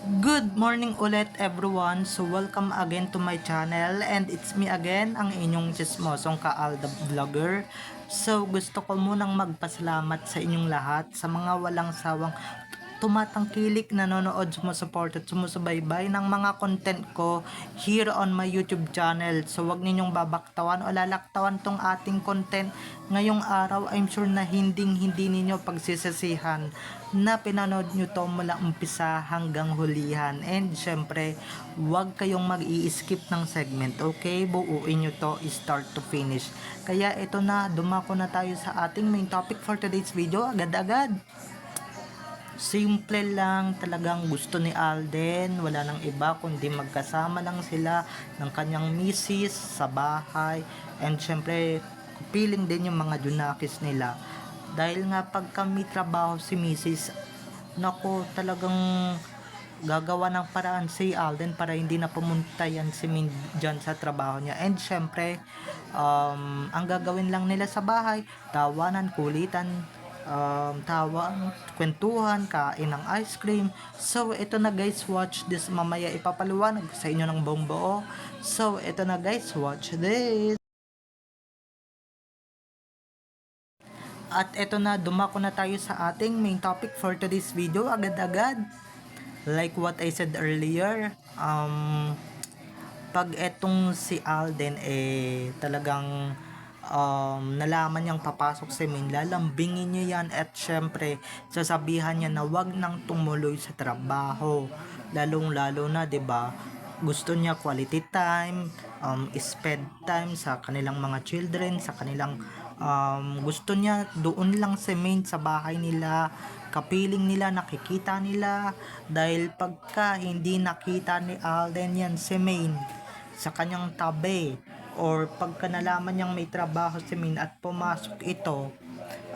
Good morning ulit everyone. So welcome again to my channel and it's me again, ang inyong chismosong Kaal the Vlogger. So gusto ko munang magpasalamat sa inyong lahat sa mga walang sawang tumatangkilik, nanonood, sumusuport at sumusubaybay ng mga content ko here on my YouTube channel. So wag ninyong babaktawan o lalaktawan tong ating content ngayong araw. I'm sure na hindi ninyo pagsisisihan na pinanood nyo to mula umpisa hanggang hulihan. And syempre, wag kayong mag-i-skip ng segment, okay? Buuin nyo to start to finish. Kaya ito na, dumako na tayo sa ating main topic for today's video, agad-agad. Simple lang, talagang gusto ni Alden, wala nang iba kundi magkasama lang sila ng kanyang misis sa bahay, and syempre piling din yung mga junakis nila. Dahil nga pag kami trabaho si misis, nako talagang gagawa ng paraan si Alden para hindi na pumunta yan si Min dyan sa trabaho niya. And syempre, ang gagawin lang nila sa bahay, tawanan, kulitan, tawa, kwentuhan, kain ng ice cream. So, ito na guys, watch this. Mamaya ipapaliwanag sa inyo ng buong buo. So, ito na guys, watch this. At ito na, dumako na tayo sa ating main topic for today's video, agad-agad. Like what I said earlier, pag etong si Alden talagang nalaman niyang papasok si Min, lalambingin niya yan at syempre sasabihan niya na wag nang tumuloy sa trabaho, lalong lalo na 'di ba, gusto niya quality time, spend time sa kanilang mga children, sa kanilang gusto niya doon lang si Min sa bahay nila, kapiling nila, nakikita nila. Dahil pagka hindi nakita ni Alden yan si Main sa kanyang tabi, or pagka nalaman niyang may trabaho si Min at pumasok ito,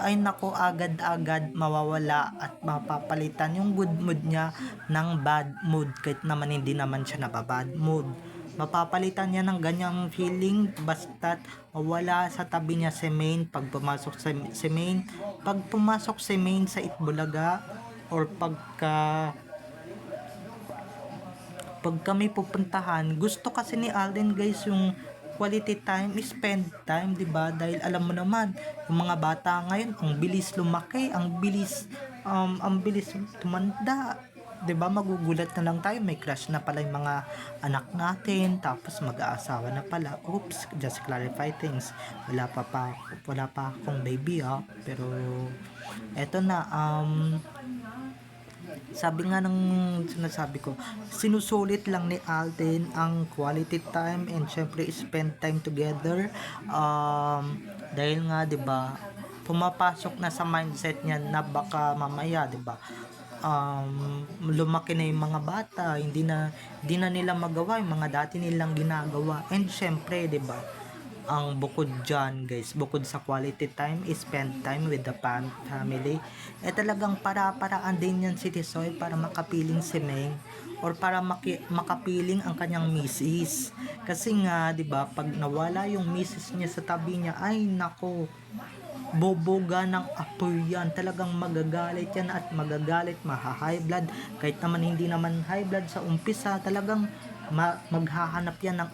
ay nako, agad-agad mawawala at mapapalitan yung good mood niya ng bad mood, kahit naman hindi naman siya nababad mood. Mapapalitan niya ng ganyang feeling basta't mawala sa tabi niya si Main pag pumasok si Main. Pag pumasok si Main sa Itbulaga, or pag kami pupuntahan, gusto kasi ni Alden guys yung quality time, spend time, 'di ba? Dahil alam mo naman, yung mga bata ngayon, ang bilis lumaki, ang bilis tumanda. 'Di ba? Magugulat na lang tayo, may crush na pala yung mga anak natin, tapos mag-aasawa na pala. Oops, just clarify things. Wala pa akong baby pero eto na, sabi nga ng sinasabi ko, sinusulit lang ni Alden ang quality time and syempre spend time together. Dahil nga 'di ba, pumapasok na sa mindset niya na baka mamaya 'di ba, lumaki na yung mga bata, hindi na nila magawa yung mga dati nilang ginagawa. And syempre 'di ba, ang bukod dyan guys, bukod sa quality time, spend time with the family, talagang para-paraan din yan si Tisoy para makapiling si Meng, or para makapiling ang kanyang misis. Kasi nga 'di ba, pag nawala yung misis niya sa tabi niya, ay nako, boboga ng apoy yan, talagang magagalit yan at magagalit, maha-high blood, kahit naman hindi naman high blood sa umpisa, talagang maghahanap yan ng